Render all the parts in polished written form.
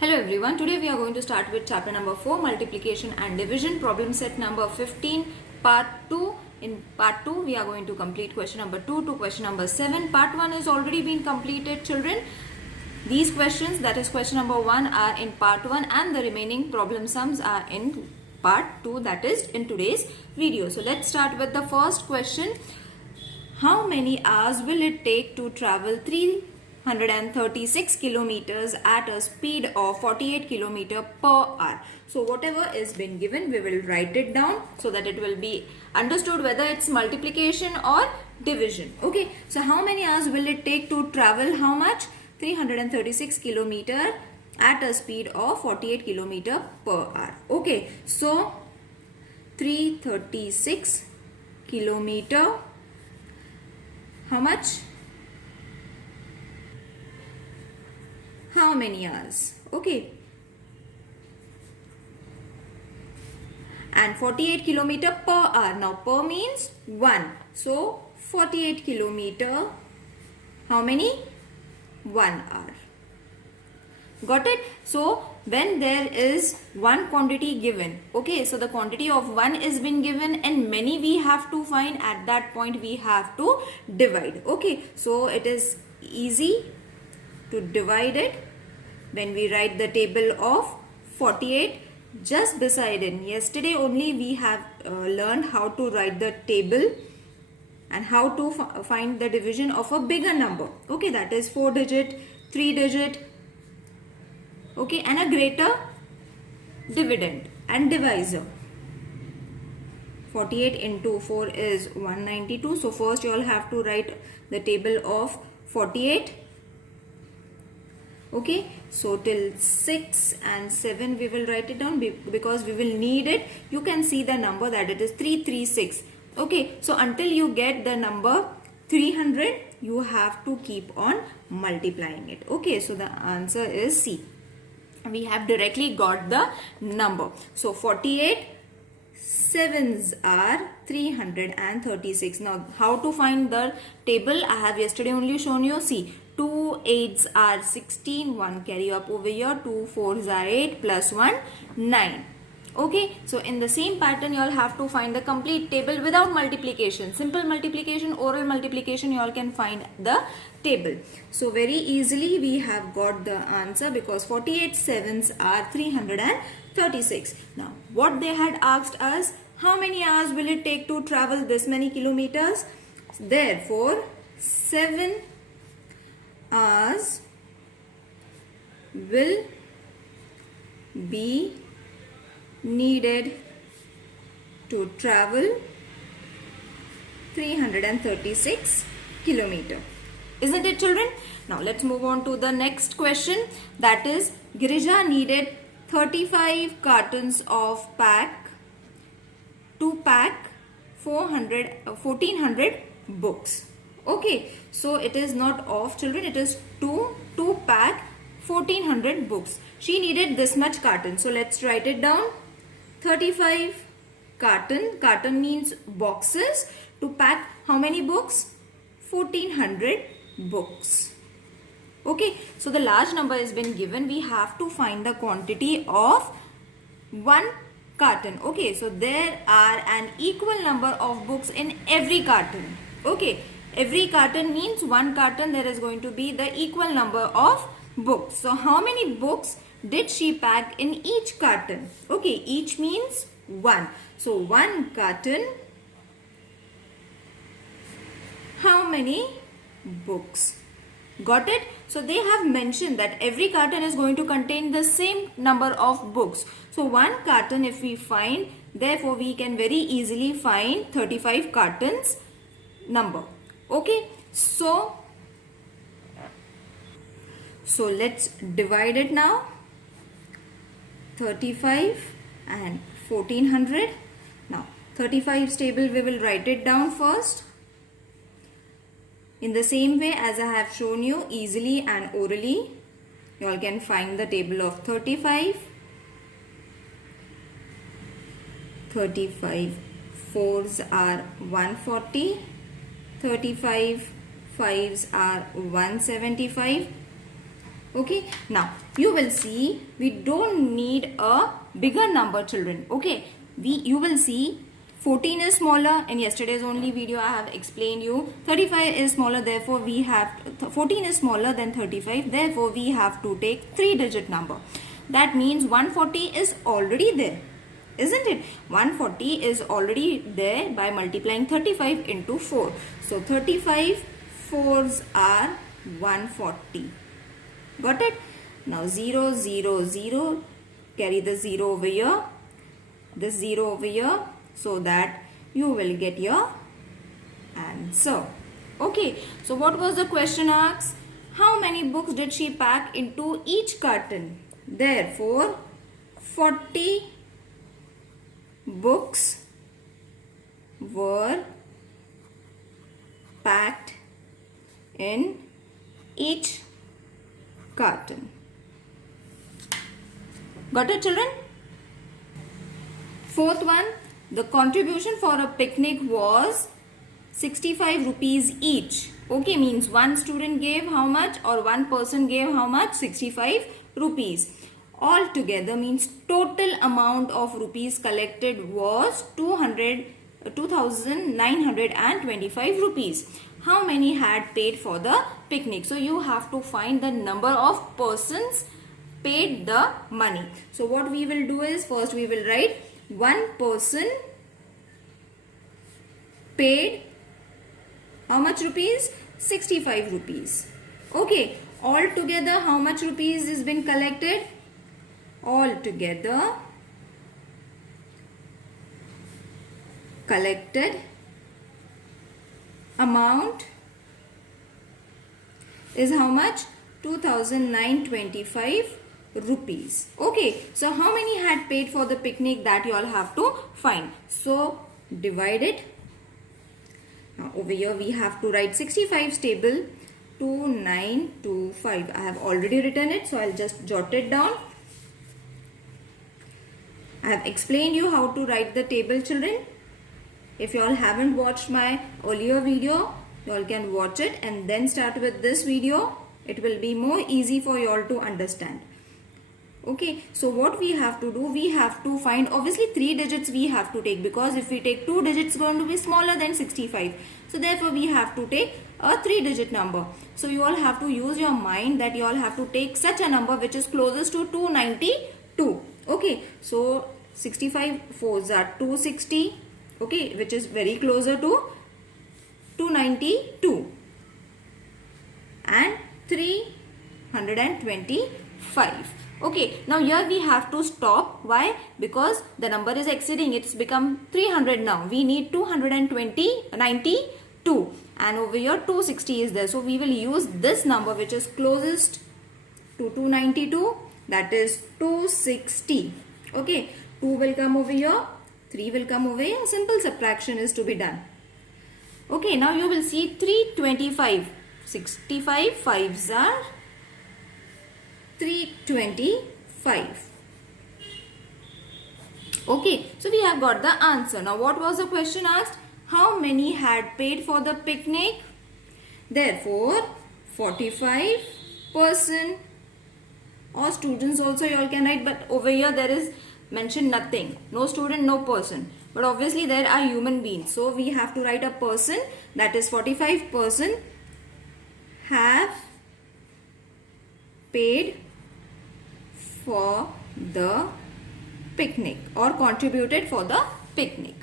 Hello everyone, today we are going to start with chapter number 4, multiplication and division, problem set number 15, part 2. In part 2 we are going to complete question number 2 to question number 7. Part 1 has already been completed, children. These questions, that is question number 1, are in part 1 and the remaining problem sums are in part 2, that is in today's video. So let's start with the first question. How many hours will it take to travel 336 kilometers at a speed of 48 kilometer per hour? So whatever is been given, we will write it down so that it will be understood whether it's multiplication or division. Okay, so how many hours will it take to travel how much? 336 kilometer at a speed of 48 kilometer per hour. Okay, so 336 kilometer, how much? How many hours? Okay. And 48 kilometer per hour. Now per means 1. So 48 kilometer, how many? 1 hour. Got it? So when there is one quantity given, okay, so the quantity of 1 is been given and many we have to find, at that point we have to divide. Okay, so it is easy to divide it when we write the table of 48 just beside it. Yesterday only we have learned how to write the table and how to find the division of a bigger number. Okay, that is 4 digit, 3 digit, okay, and a greater dividend and divisor. 48 into 4 is 192. So first you all have to write the table of 48. Okay, so till 6 and 7 we will write it down because we will need it. You can see the number that it is 336. Okay, so until you get the number 300, you have to keep on multiplying it. Okay, so the answer is C. We have directly got the number. So 48 sevens are 336. Now how to find the table? I have yesterday only shown you. See, 2 8s are 16, 1 carry up over here, 2 4s are 8 plus 1 9. Okay, so in the same pattern you all have to find the complete table without multiplication. Simple multiplication, oral multiplication, you all can find the table. So very easily we have got the answer because 48 sevens are 336. Now what they had asked us, how many hours will it take to travel this many kilometers? Therefore 7 hours will be needed to travel 336 kilometer. Isn't it, children? Now let's move on to the next question. That is, Girija needed 35 cartons of pack to pack 1400 books. Okay, so it is not of, children, it is to pack 1400 books. She needed this much carton. So let's write it down. 35 carton. Carton means boxes. To pack how many books? 1400 books. Okay, so the large number has been given. We have to find the quantity of one carton. Okay, so there are an equal number of books in every carton. Okay, every carton means one carton there is going to be the equal number of books. So how many books did she pack in each carton? Okay, each means 1. So 1 carton, how many books? Got it? So they have mentioned that every carton is going to contain the same number of books. So 1 carton if we find, therefore we can very easily find 35 cartons number. Okay, so let's divide it now. 35 and 1400. Now 35's table we will write it down first. In the same way as I have shown you easily and orally, you all can find the table of 35. 35 4s are 140. 35 5s are 175. Okay, now you will see we don't need a bigger number, children. Okay, you will see 14 is smaller. In yesterday's only video I have explained you 35 is smaller, therefore we have 14 is smaller than 35, therefore we have to take 3-digit number. That means 140 is already there, isn't it? 140 is already there by multiplying 35 into 4. So 35 4s are 140. Got it? Now 0 0 0, carry the 0 over here, this 0 over here, so that you will get your answer. Okay, so what was the question asked? How many books did she pack into each carton? Therefore 40 books were packed in each carton. Got it, children? Fourth one, the contribution for a picnic was 65 rupees each. Okay, means one student gave how much or one person gave how much? 65 rupees. All together means total amount of rupees collected was 2,925 rupees. How many had paid for the picnic? So you have to find the number of persons paid the money. So what we will do is, first we will write one person paid how much rupees? 65 rupees. Okay, all together how much rupees is been collected? All together collected amount is how much? 2,925 rupees. Okay, so how many had paid for the picnic? That you all have to find. So divide it. Now over here we have to write 65's table, 2925. I have already written it, so I'll just jot it down. I have explained you how to write the table, children. If you all haven't watched my earlier video, you all can watch it and then start with this video. It will be more easy for you all to understand. Okay, so what we have to do, we have to find, obviously 3 digits we have to take, because if we take 2 digits, it's going to be smaller than 65. So therefore we have to take a 3-digit number. So you all have to use your mind that you all have to take such a number which is closest to 292. Okay, so 65 4s are 260. Okay, which is very closer to 292 and 325. Okay, now here we have to stop. Why? Because the number is exceeding. It's become 300 now. We need 92 and over here 260 is there. So we will use this number which is closest to 292, that is 260. Okay, 2 will come over here, 3 will come over here. Simple subtraction is to be done. Okay, now you will see 325. 65 5s are 325. Okay, so we have got the answer. Now what was the question asked? How many had paid for the picnic? Therefore 45 person, or students also you all can write, but over here there is mentioned nothing. No student, no person. But obviously there are human beings. So we have to write a person, that is 45 person have paid for the picnic or contributed for the picnic.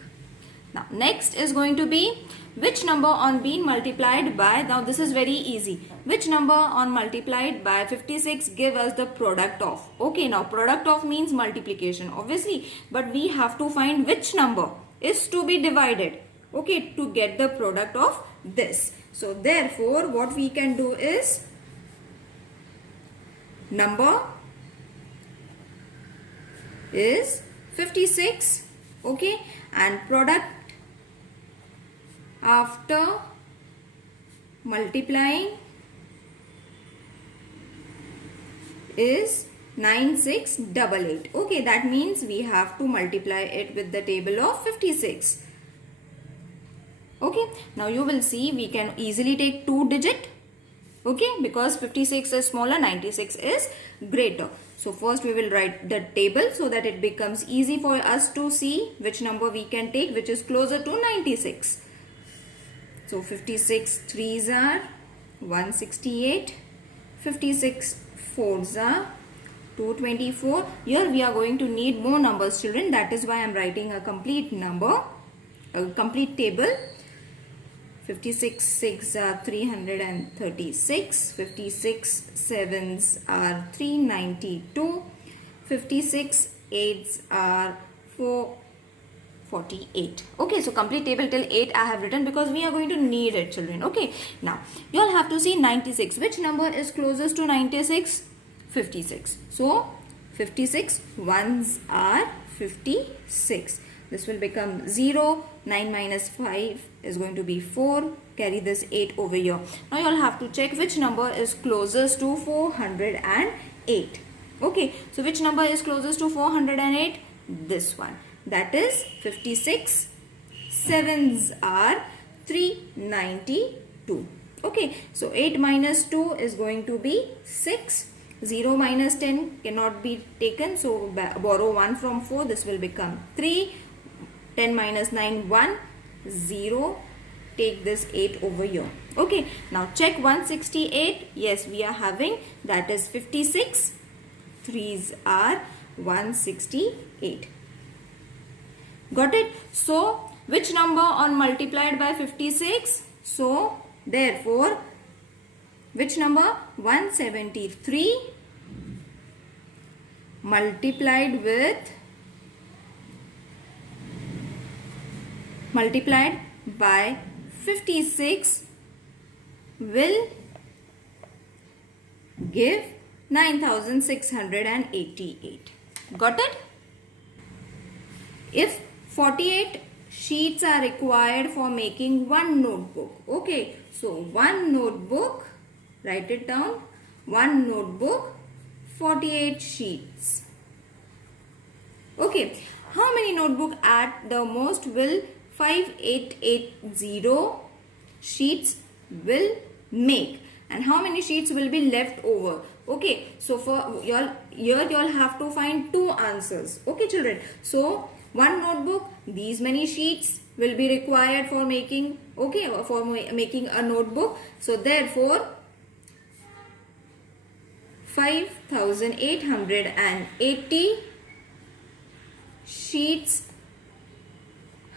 Now next is going to be which number on being multiplied by, now this is very easy, which number on multiplied by 56 give us the product of. Okay, now product of means multiplication obviously, but we have to find which number is to be divided, okay, to get the product of this. So therefore what we can do is, number is 56, okay, and product after multiplying is 9688. Okay, that means we have to multiply it with the table of 56. Okay, now you will see we can easily take 2 digit Okay, because 56 is smaller, 96 is greater. So first we will write the table so that it becomes easy for us to see which number we can take which is closer to 96. So 56 3s are 168, 56 4s are 224. Here we are going to need more numbers, children. That is why I am writing a complete number, a complete table. 56 6s are 336, 56 7s are 392, 56 8s are 448. Okay, so complete table till 8 I have written because we are going to need it, children. Okay, now you all have to see 96. Which number is closest to 96? 56. So 56 ones are 56. This will become 0. 9 minus 5 is going to be 4. Carry this 8 over here. Now you all have to check which number is closest to 408. Okay, so which number is closest to 408? This one. That is 56. 7s are 392. Okay, so 8 minus 2 is going to be 6. 0 minus 10 cannot be taken. So borrow 1 from 4. This will become 3. 10 minus 9, 1, 0. Take this 8 over here. Okay, now check 168. Yes, we are having, that is 56. 3s are 168. Got it? So, which number on multiplied by 56? So, therefore, which number? 173 multiplied by 56 will give 9688. Got it? If 48 sheets are required for making one notebook. Okay, so one notebook, write it down, one notebook, 48 sheets. Okay, how many notebook at the most will 5880 sheets will make, and how many sheets will be left over? Okay, so for y'all, here y'all have to find two answers. Okay, children, so one notebook, these many sheets will be required for making, okay, for making a notebook. So therefore 5880 sheets,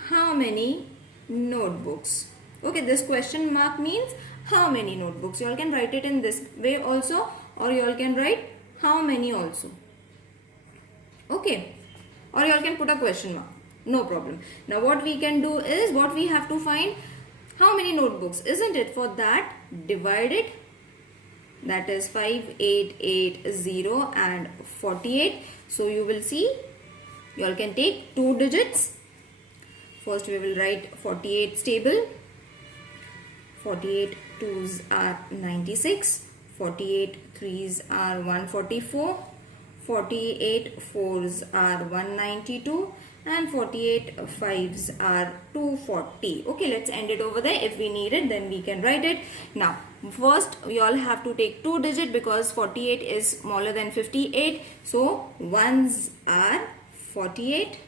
how many notebooks? Okay, this question mark means how many notebooks. You all can write it in this way also, or you all can write how many also. Okay, or you all can put a question mark, no problem. Now what we can do is, what we have to find, how many notebooks, isn't it? For that, divide it, that is 5880 and 48. So you will see, you all can take two digits. First we will write 48 table. 48 2s are 96, 48 3s are 144, 48 4s are 192, and 48 5s are 240. Okay, let's end it over there. If we need it, then we can write it. Now first we all have to take two digit because 48 is smaller than 58. So ones are 48,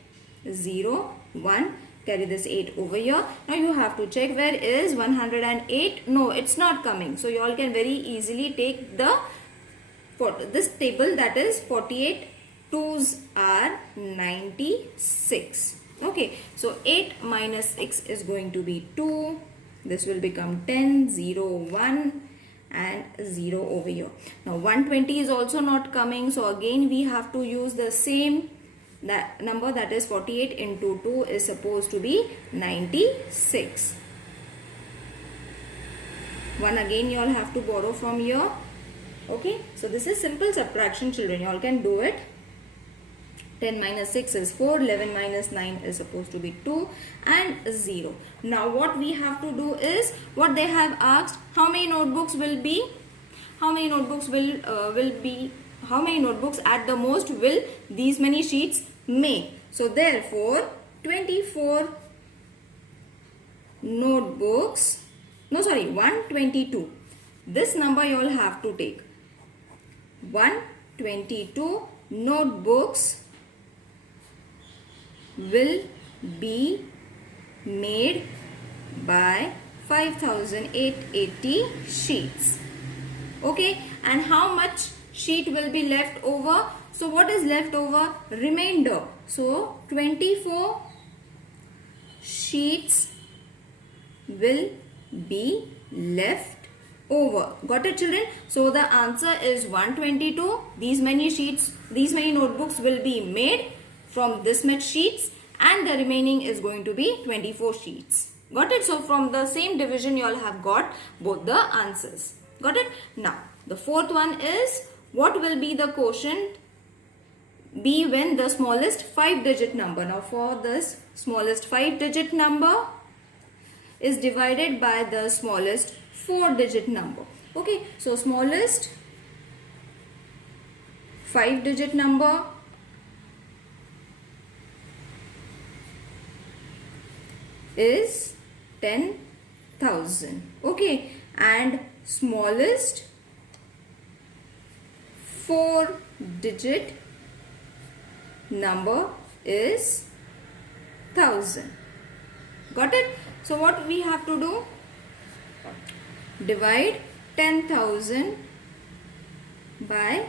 0, 1. Carry this 8 over here. Now you have to check where is 108. No, it's not coming. So you all can very easily take this table, that is 48 2s are 96. Okay, so 8 minus 6 is going to be 2. This will become 10, 0, 1 and 0 over here. Now 120 is also not coming. So again we have to use the same, that number, that is 48 into 2 is supposed to be 96. One again you all have to borrow from here. Okay, so this is simple subtraction, children. You all can do it. 10 minus 6 is 4, 11 minus 9 is supposed to be 2 and 0. Now what we have to do is, what they have asked, how many notebooks will be, how many notebooks how many notebooks at the most will these many sheets make? So therefore 24 notebooks, no sorry, 122. this number you all have to take. 122 notebooks will be made by 5880 sheets. Okay, and how much sheet will be left over? So what is left over? Remainder. So 24 sheets will be left over. Got it, children? So the answer is 122. These many sheets, these many notebooks will be made from this much sheets, and the remaining is going to be 24 sheets. Got it? So from the same division you all have got both the answers. Got it? Now the fourth one is, what will be the quotient be when the smallest 5-digit number? Now for this smallest 5-digit number is divided by the smallest 4-digit number. Okay, so smallest 5-digit number is 10,000. Okay, and smallest 4-digit number is 1000. Got it? So what we have to do? Divide 10,000 by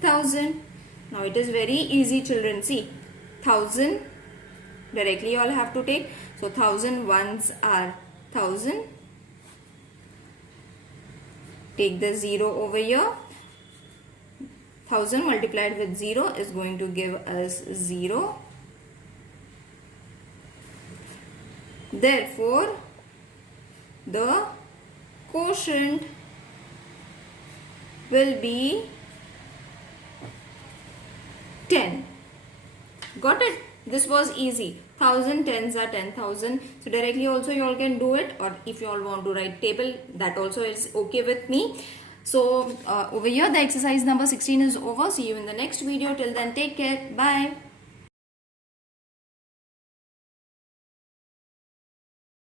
1000. Now it is very easy, children. See, 1000 directly you all have to take. So 1000 ones are 1000. Take the 0 over here. 1000 multiplied with 0 is going to give us 0. Therefore, the quotient will be 10. Got it? This was easy. 1000 tens are 10,000. So directly also you all can do it, or if you all want to write table, that also is okay with me. So over here the exercise number 16 is over. See you in the next video. Till then, take care. Bye.